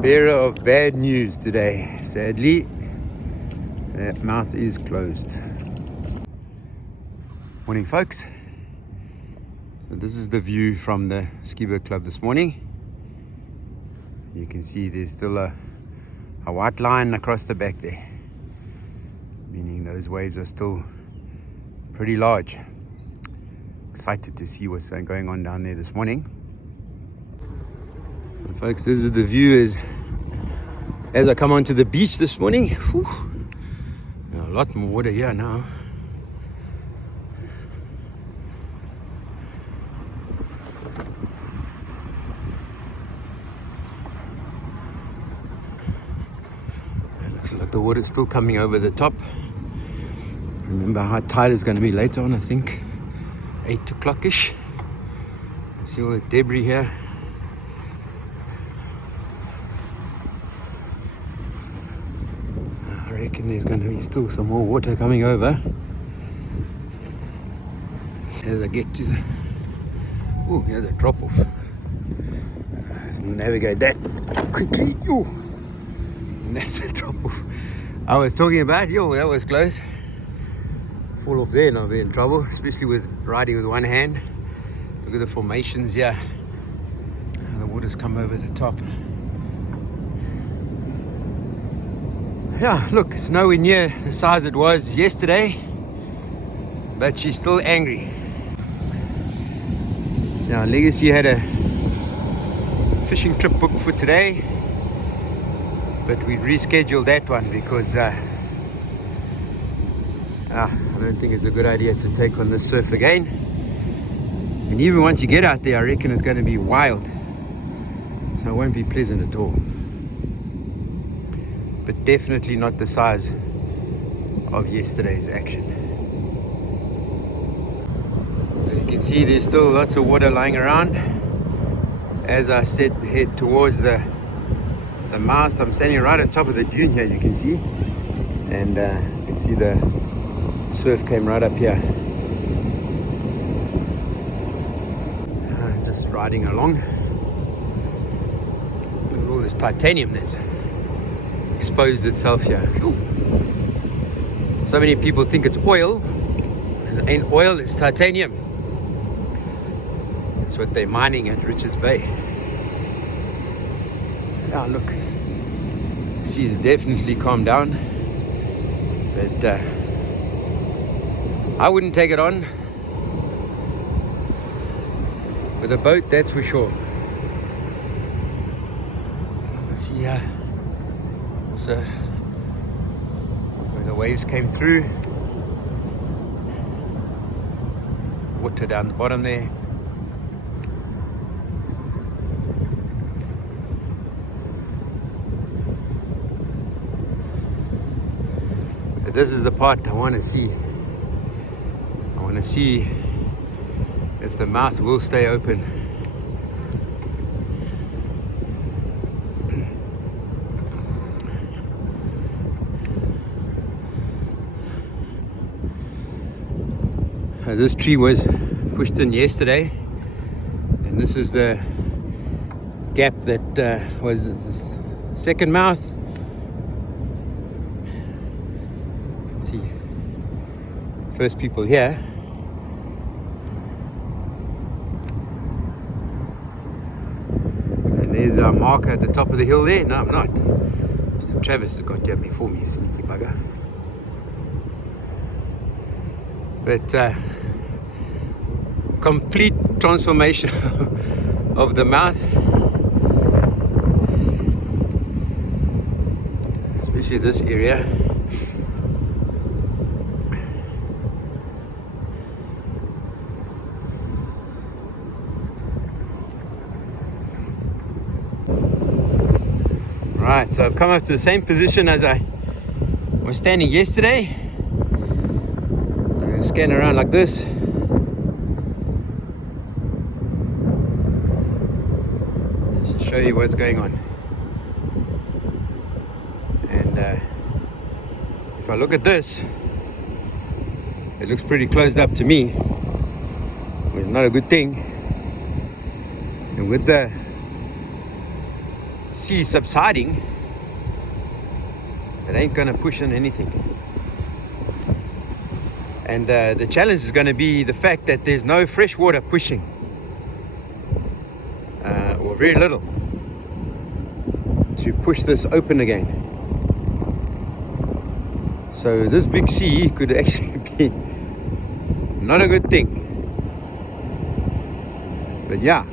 Bearer of bad news today. Sadly, that mouth is closed. Morning, folks. So this is the view from the Skybit club this morning. You can see there's still a white line across the back there, meaning those waves are still pretty large. Excited to see what's going on down there this morning. So folks, this is the view as I come onto the beach this morning. Whew. A lot more water here now. It looks like the water's still coming over the top. Remember how tide is going to be later on, I think 8 o'clock-ish. See all the debris here. I reckon there's going to be still some more water coming over as I get to the... Oh, here's a drop off. Navigate that quickly. Ooh. And that's a drop off I was talking about. Yo, that was close. Fall off there and I'll be in trouble, especially with riding with one hand. Look at the formations here. The water's come over the top. Yeah, look, it's nowhere near the size it was yesterday, but she's still angry. Now, Legacy had a fishing trip booked for today, but we rescheduled that one because I don't think it's a good idea to take on this surf again. And even once you get out there, I reckon it's going to be wild, so it won't be pleasant at all. But definitely not the size of yesterday's action. You can see there's still lots of water lying around. As I said, head towards the mouth. I'm standing right on top of the dune here, you can see. And you can see the surf came right up here. Just riding along. Look at all this titanium that's exposed itself here. Ooh. So many people think it's oil, and it ain't oil, it's titanium. That's what they're mining at Richards Bay. Now look, the sea has definitely calmed down, but I wouldn't take it on with a boat, that's for sure. Let's see here. So where the waves came through, water down the bottom there. But this is the part I want to see. I want to see if the mouth will stay open. This tree was pushed in yesterday, and this is the gap that was the second mouth. Let's see, first people here. And there's our marker at the top of the hill there. No, I'm not. Mr. Travis has got here before me, sneaky bugger. But complete transformation of the mouth, especially this area. Right, so I've come up to the same position as I was standing yesterday. Scan around like this. Just to show you what's going on. And if I look at this, it looks pretty closed up to me, which is not a good thing. And with the sea subsiding, it ain't gonna push on anything. And the challenge is going to be the fact that there's no fresh water pushing, or very little, to push this open again. So this big sea could actually be not a good thing. But yeah,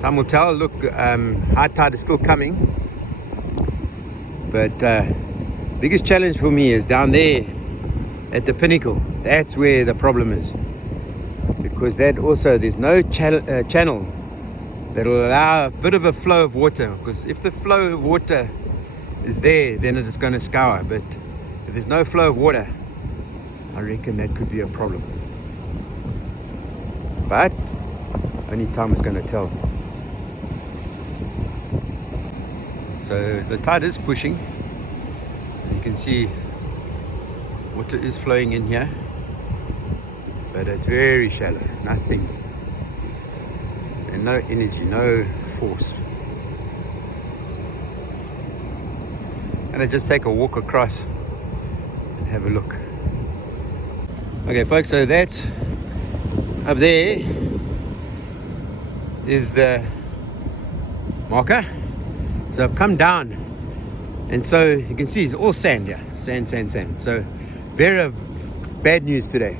time will tell. Look, high tide is still coming, but biggest challenge for me is down there at the pinnacle. That's where the problem is, because that also, there's no channel that will allow a bit of a flow of water, because if the flow of water is there, then it is going to scour. But if there's no flow of water, I reckon that could be a problem. But only time is going to tell. So the tide is pushing, you can see water is flowing in here, but it's very shallow, nothing, and no energy, no force. And I just take a walk across and have a look. Okay folks, so that's up there is the marker. So I've come down, and so you can see it's all sand here, sand. So very bad news today.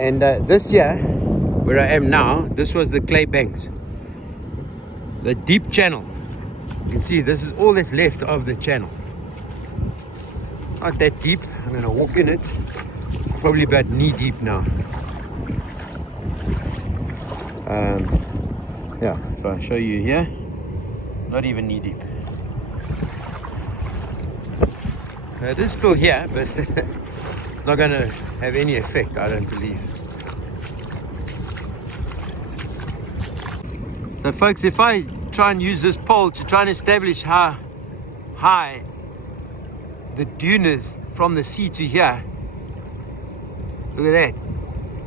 And this here, where I am now, this was the clay banks, the deep channel. You can see this is all that's left of the channel. Not that deep. I'm going to walk in it, probably about knee deep now. Yeah, if I show you here, not even knee deep. It is still here, but it's not going to have any effect, I don't believe. So folks, if I try and use this pole to try and establish how high the dune is from the sea to here, look at that,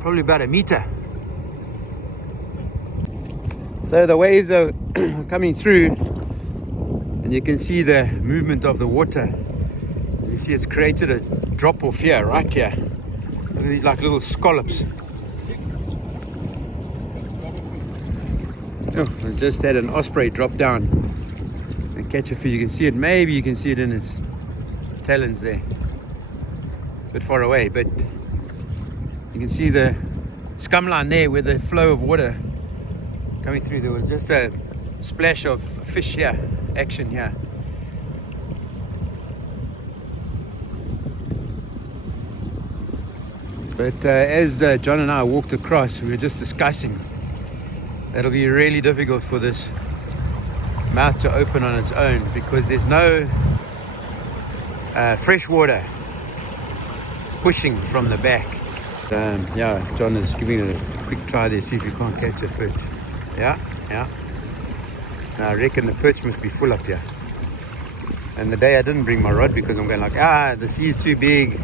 probably about 1 meter. So the waves are coming through, and you can see the movement of the water. You see it's created a drop off here, right here. Look at these like little scallops. Oh, I just had an osprey drop down and catch a fish. You can see it, maybe you can see it in its talons there. A bit far away, but you can see the scum line there where the flow of water coming through. There was just a splash of fish here, action here. But as John and I walked across, we were just discussing that'll be really difficult for this mouth to open on its own, because there's no fresh water pushing from the back. Yeah, John is giving it a quick try there, see if you can't catch a perch. Yeah. Now I reckon the perch must be full up here. And the day I didn't bring my rod because I'm going like, the sea is too big.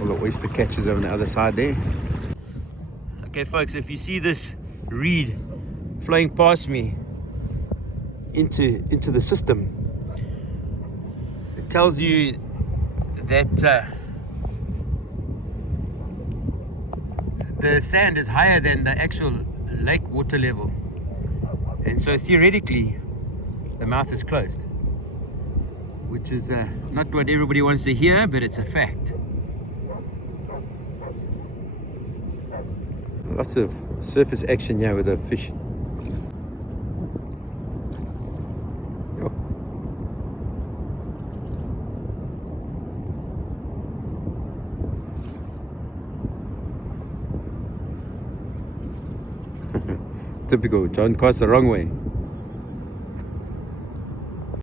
All the oyster catches over on the other side there. Okay folks, if you see this reed flowing past me into the system, it tells you that the sand is higher than the actual lake water level, and so theoretically the mouth is closed, which is not what everybody wants to hear, but it's a fact. Lots of surface action here with the fish. Typical, John casts the wrong way.